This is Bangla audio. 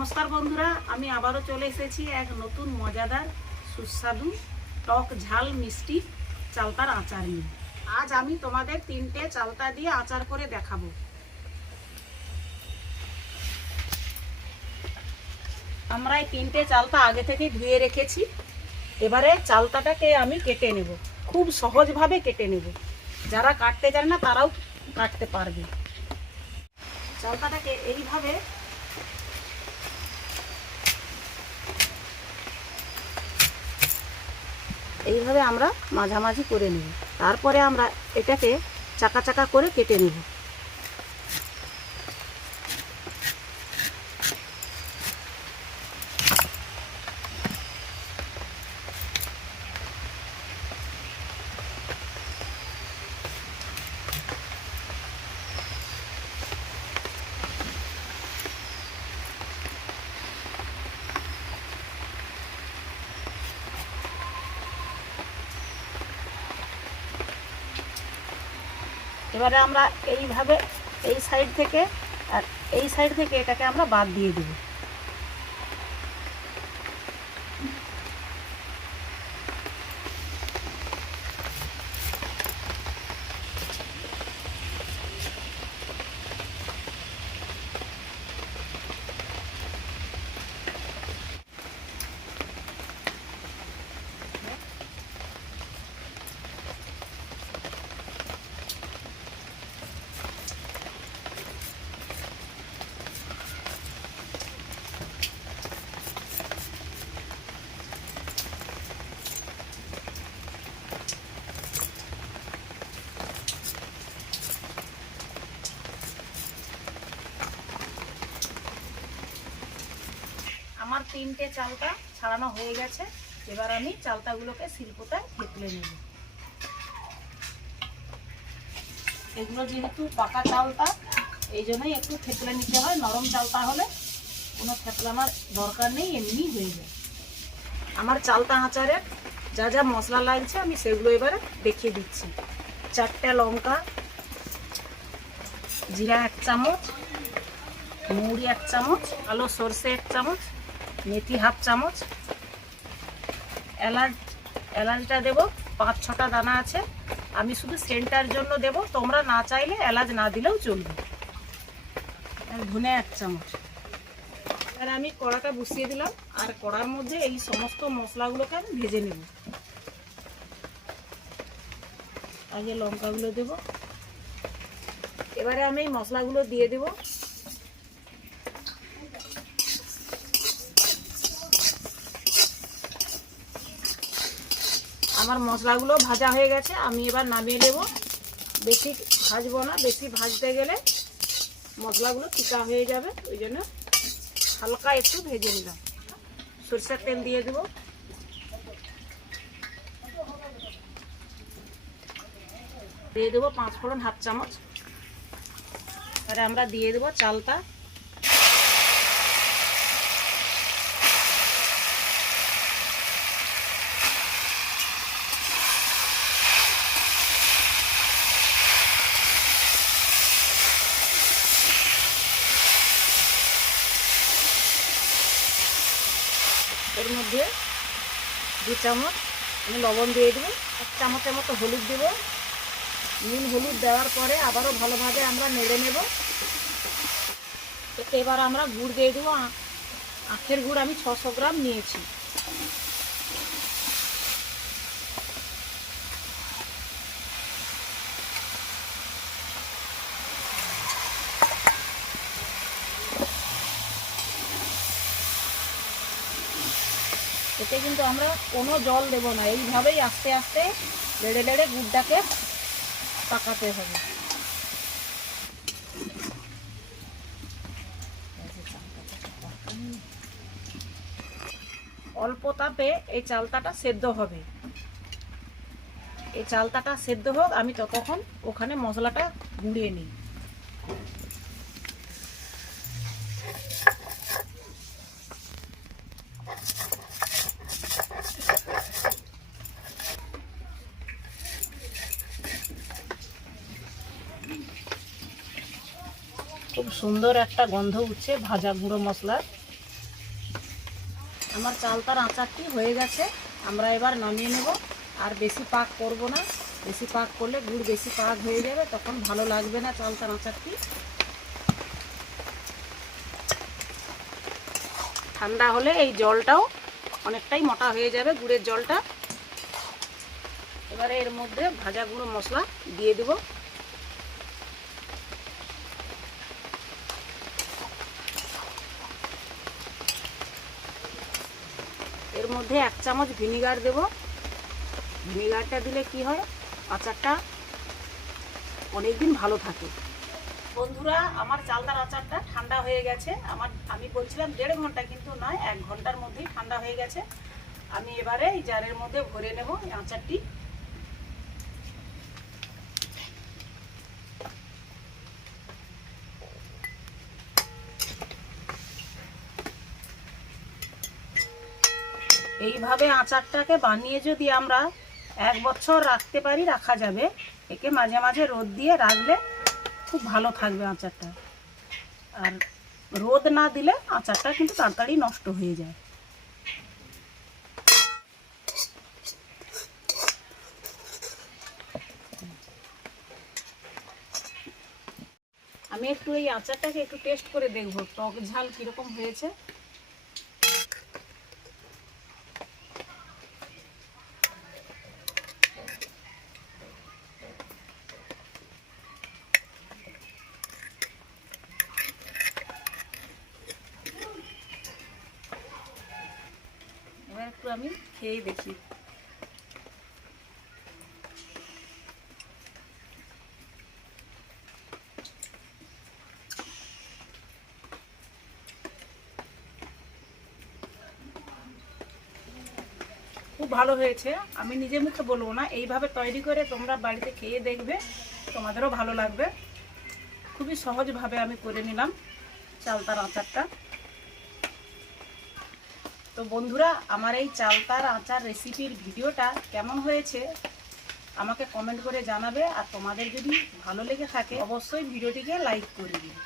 নমস্কার বন্ধুরা, আমি আবারও চলে এসেছি এক নতুন মজাদার সুস্বাদু টক ঝাল মিষ্টি চালতার আচার নিয়ে। আজ আমি তোমাদের 3টে চালতা দিয়ে আচার করে দেখাবো। আমরা এই 3টে চালতা আগে থেকে ধুয়ে রেখেছি। এবারে চালতাটাকে আমি কেটে নেব, খুব সহজভাবে কেটে নেব। যারা কাটতে জানে না তারাও কাটতে পারবে। চালতাটাকে এইভাবে আমরা মাঝামাঝি করে নেব। তারপরে আমরা এটাকে চাকা চাকা করে কেটে নেব। এবারে আমরা এইভাবে এই সাইড থেকে আর এই সাইড থেকে এটাকে আমরা বাদ দিয়ে দেব। আমার 3টে চালতা ছাড়ানো হয়ে গেছে। এবার আমি চালতাগুলোকে শিলপোতায় থেতলে নেব। এগুলো যেহেতু পাকা চালতা, এই জন্যই একটু থেতলে নিতে হয়। নরম চালতা হলে কোনো থেতলানোর দরকার নেই, এমনি হয়ে যায়। আমার চালতা আচারে যা যা মশলা লাগছে আমি সেগুলো এবারে দেখিয়ে দিচ্ছি। 4টে লঙ্কা, জিরা 1 চামচ, মৌরি 1 চামচ, কালো সরষে 1 চামচ, মেথি 1/2 চামচ, এলাচটা দেব 5-6টা দানা আছে। আমি শুধু সেন্টার জন্য দেব, তোমরা না চাইলে এলাচ না দিলেও চলবে। ধনে 1 চামচ। আর আমি কড়াটা বসিয়ে দিলাম, আর কড়ার মধ্যে এই সমস্ত মশলাগুলোকে আমি ভেজে নেব। আগে লঙ্কাগুলো দেব, এবারে আমি এই মশলাগুলো দিয়ে দেব। আমার মশলাগুলো ভাজা হয়ে গেছে, আমি এবার নামিয়ে নেব। বেশি ভাজবো না, বেশি ভাজতে গেলে মশলাগুলো ফিকা হয়ে যাবে, ওই জন্য হালকা একটু ভেজে নিলাম। সরষের তেল দিয়ে দেব। দিয়ে দেবো 5 ফোড়ন 1/2 চামচ। আর আমরা দিয়ে দেবো চালতা। এর মধ্যে 2 চামচ আমি লবণ দিয়ে দেবো। 1 চামচের মতো হলুদ দেবো। নুন হলুদ দেওয়ার পরে আবারও ভালোভাবে আমরা নেড়ে নেব। এবার আমরা গুড় দিয়ে দেবো। আখের গুড় আমি 600 গ্রাম নিয়েছি। এতে কিন্তু আমরা কোনো জল দেব না, এইভাবেই আস্তে আস্তে লেড়ে লেড়ে গুড়টাকে পাকাতে হবে। অল্প তাপে এই চালতাটা সেদ্ধ হবে। এই চালতাটা সেদ্ধ হোক, আমি ততক্ষণ ওখানে মশলাটা গুঁড়িয়ে নিই। খুব সুন্দর একটা গন্ধ উঠছে ভাজা গুঁড়ো মশলার। আমার চালতার আচারটি হয়ে গেছে, আমরা এবার নামিয়ে নেব। আর বেশি পাক করব না, বেশি পাক করলে গুড় বেশি পাক হয়ে যাবে, তখন ভালো লাগবে না চালতার আচারটি। ঠান্ডা হলে এই জলটাও অনেকটাই মোটা হয়ে যাবে, গুড়ের জলটা। এবারে এর মধ্যে ভাজা গুঁড়ো মশলা দিয়ে দেব। এর মধ্যে 1 চামচ ভিনিগার দেব। ভিনিগারটা দিলে কি হয়, আচারটা অনেকদিন ভালো থাকে। বন্ধুরা, আমার চালতার আচারটা ঠান্ডা হয়ে গেছে। আমি বলছিলাম 1.5 ঘন্টা, কিন্তু নয়, 1 ঘন্টার মধ্যেই ঠান্ডা হয়ে গেছে। আমি এবারে এই জারের মধ্যে ভরে নেব এই আচারটি। এইভাবে আচারটাকে বানিয়ে যদি আমরা 1 বছর রাখতে পারি, রাখা যাবে। একে মাঝে মাঝে রোদ দিয়ে রাখলে খুব ভালো থাকবে আচারটা। আর রোদ না দিলে আচারটা কিন্তু তাড়াতাড়ি নষ্ট হয়ে যায়। আমি একটু এই আচারটাকে একটু টেস্ট করে দেখব টক ঝাল কিরকম হয়েছে। এবার একটু আমি খেয়ে দেখি। খুব ভালো হয়েছে, আমি নিজে মুখে বলবো না, এইভাবে তৈরি করে তোমরা বাড়িতে খেয়ে দেখবে, তোমাদেরও ভালো লাগবে। খুবই সহজভাবে আমি করে নিলাম চালতার আচারটা। তো বন্ধুরা, আমার এই চালতার আচার রেসিপির ভিডিওটা কেমন হয়েছে আমাকে কমেন্ট করে জানাবে। আর তোমাদের যদি ভালো লেগে থাকে অবশ্যই ভিডিওটিকে লাইক করে দিবে।